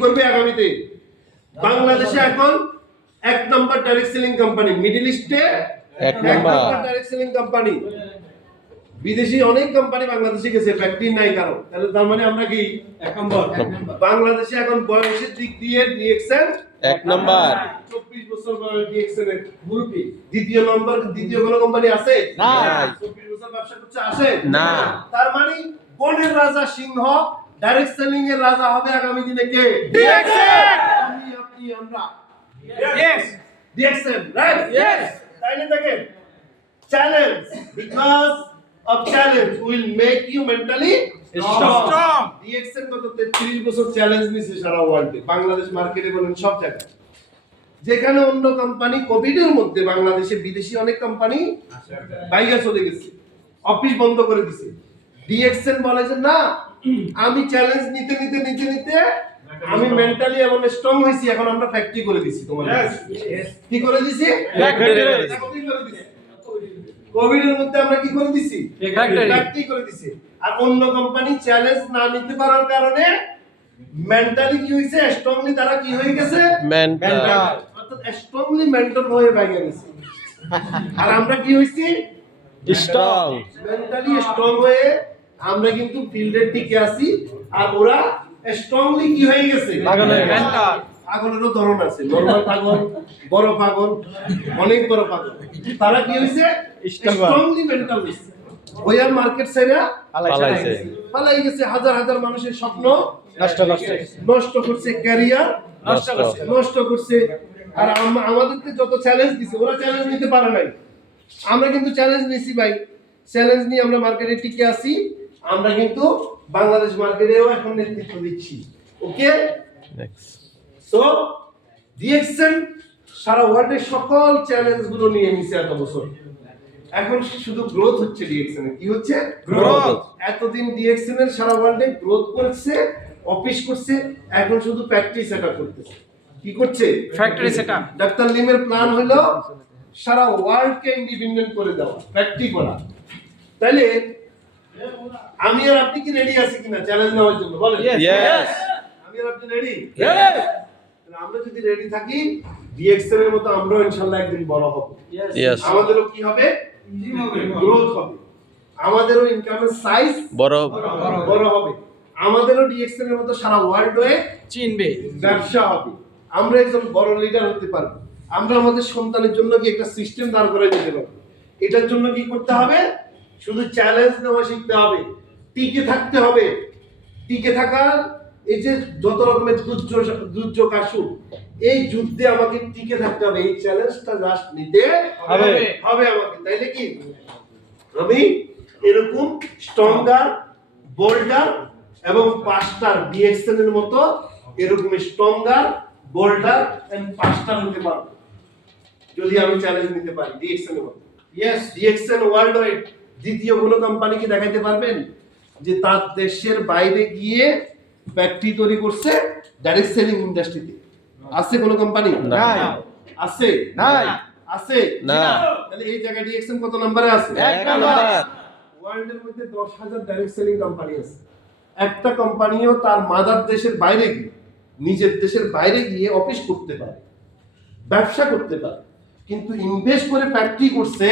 করবে আগামীতে। বাংলাদেশে এখন এক নম্বর ডাইরেক্ট সেলিং কোম্পানি, মিডল ইস্টে এক নম্বর ডাইরেক্ট সেলিং কোম্পানি। বিদেশি অনেক কোম্পানি বাংলাদেশে গেছে, ফ্যাক্টরি নাই কারো, তাহলে তার মানে আমরা কি এক নম্বর। বাংলাদেশে এখন বয়সের দিক দিয়ে ডিএক্সএন এক নম্বর। 24 বছর বয়স ডিএক্সএন এর মুরব্বি। দ্বিতীয় কোনো কোম্পানি আছে? না। 24 বছর ব্যবসা করছে আছে? না। তার মানে বনের রাজা সিংহ, ডাইরেক্ট সেলিং এর রাজা হবে আগামী দিনে কে? ডিএক্সএন। আমি আপনি আমরা। Yes. DXN, right? Yes. তাইলে দেখেন, challenge, because of challenge will make you mentally strong. DXN গত 33 বছর চ্যালেঞ্জ নিছে সারা ওয়ার্ল্ডে, বাংলাদেশ মার্কেটে বলেন সব জায়গায়। যেখানে অন্য কোম্পানি কোভিড এর মধ্যে বাংলাদেশে বিদেশি অনেক কোম্পানি বাইরে চলে গেছে, অফিস বন্ধ করে দিছে, ডিএক্সএন বলে যে না, আমি চ্যালেঞ্জ নিতে আমি মেন্টালি এমন স্ট্রং হইছি, এখন আমরা ফ্যাক্টরি করে দিছি তোমাদের। কি করে দিছি? ফ্যাক্টরি করে দিছি। কোভিড এর মধ্যে আমরা কি করে দিছি? ফ্যাক্টরি করে দিছি। আর অন্য কোম্পানি চ্যালেঞ্জ না নিতে পারার কারণে মেন্টালি কি হইছে? স্ট্রংলি তারা কি হয়ে গেছে? মেন্টাল, অর্থাৎ স্ট্রংলি মেন্টাল হয়ে বাইরে গেছে। আর আমরা কি হইছি? স্ট্রং। মেন্টালি স্ট্রং হয়ে আমরা কিন্তু ফিল্ডে টিকে আছি। আর ওরা স্ট্রংলি কি হয়ে গেছে? পাগল হয়ে গেছে। পাগলেরও ধরন আছে, নরমাল পাগল, বড় পাগল, অনেক বড় পাগল। তারা কি হইছে? স্ট্রংলি মেন্টাল হইছে। ওই আর মার্কেট সাইরা পালাই গেছে। হাজার মানুষের স্বপ্ন নষ্ট করছে, ক্যারিয়ার নষ্ট করছে। আর আমাদেরকে যত চ্যালেঞ্জ দিছে, ওরা চ্যালেঞ্জ নিতে পারে নাই, আমরা কিন্তু চ্যালেঞ্জ নিছি ভাই। চ্যালেঞ্জ নিয়ে আমরা মার্কেটে টিকে আছি। আমরা কিন্তু বাংলাদেশ মার্কেটেও এখন নেতৃত্ব দিচ্ছি। ওকে, সো ডিএক্সএন সারা ওয়ার্ল্ডের সকল চ্যালেঞ্জ গুলো নিয়ে নিছে এত বছর। এখন শুধু গ্রোথ হচ্ছে ডিএক্সএন এর। কি হচ্ছে? গ্রোথ। এতদিন ডিএক্সএন এর সারা ওয়ার্ল্ডে গ্রোথ করছে, অফিস করছে, এখন শুধু ফ্যাক্টরি সেটআপ করতেছে। কি করছে? Factory setup. ডাক্তার লিমের প্ল্যান হলো সারা ওয়ার্ল্ডকে ইন্ডিপেন্ডেন্ট করে দেওয়া, ফ্যাক্টরি করা। তাইলে আমি আর আপনি কি রেডি আছি কিনা চ্যালেঞ্জ নেওয়ার জন্য? বলেন। ইয়েস। আমি আর আপনি রেডি? ইয়েস। আমরা যদি রেডি থাকি, ডিএক্সএন এর মতো আমরাও ইনশাআল্লাহ একদিন বড় হব। ইয়েস। আমাদেরও কি হবে? গ্রোথ হবে। আমাদেরও ইনকামের সাইজ বড় হবে। আমাদেরও ডিএক্সএন এর মতো সারা ওয়ার্ল্ডে চিনবে, ব্যবসা হবে। আমরা একজন বড় লিডার হতে পারবো। আমরা আমাদের সন্তানের জন্য কি একটা সিস্টেম দাঁড় করে দিতে পারবো। এটার জন্য কি করতে হবে? শুধু চ্যালেঞ্জ নেওয়া শিখতে হবে, টিকে থাকতে হবে। টিকে থাকার এই যে যত রকমের দুর্যোগ আসুক, এই যুদ্ধে আমাকে টিকে থাকতে হবে। এই চ্যালেঞ্জটা জাস্ট নিতে হবে আমাকে। তাইলে কি আমি এরকম স্ট্রঙ্গার, বোল্ডার এবং পাস্টার, ডিএক্সএন এর মতো এরকম স্ট্রঙ্গার, বোল্ডার এন্ড পাস্টার হতে পারবো যদি আমি চ্যালেঞ্জ নিতে পারি ডিএক্সএন এর মতো। ইয়েস, ডিএক্সএন ওয়ার্ল্ড ওয়াইড দ্বিতীয় কোনো কোম্পানি কি দেখাইতে পারবেন যে তার দেশের বাইরে গিয়ে ফ্যাক্টরি তৈরি করছে ডাইরেক্ট সেলিং ইন্ডাস্ট্রিতে? আছে কোনো কোম্পানি? নাই। আছে? নাই। আছে? না। তাহলে এই জায়গায় ডিএক্সএন কত নম্বরে আছে? এক নম্বর। ওয়ার্ল্ডের মধ্যে 10,000 ডাইরেক্ট সেলিং কোম্পানি আছে। একটা কোম্পানিও তার মাদার দেশের বাইরে গিয়ে, নিজের দেশের বাইরে গিয়ে অফিস করতে পারে, ব্যবসা করতে পারে, কিন্তু ইনভেস্ট করে ফ্যাক্টরি করছে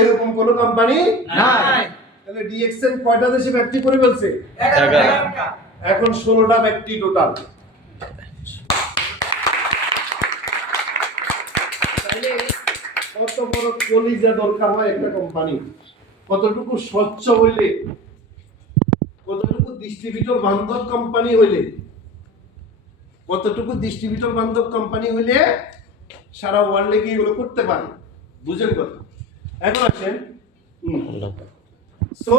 এরকম কোন কোম্পানি নাই। তাহলে ডিএক্সএন কয়টা দেশে ফ্যাক্টরি করে ফেলছে? 11টা। এখন 16টা ফ্যাক্টরি টোটাল। তাহলে কত বড় কলিজা দরকার হয় একটা কোম্পানি, কতটুকু স্বচ্ছ হইলে, কতটুকু ডিস্ট্রিবিউটর বান্ধব কোম্পানি হইলে, কতটুকু ডিস্ট্রিবিউটর বান্ধব কোম্পানি হইলে সারা ওয়ার্ল্ডে কি এগুলো করতে পারে। বুঝেন কথা? এখন আসেন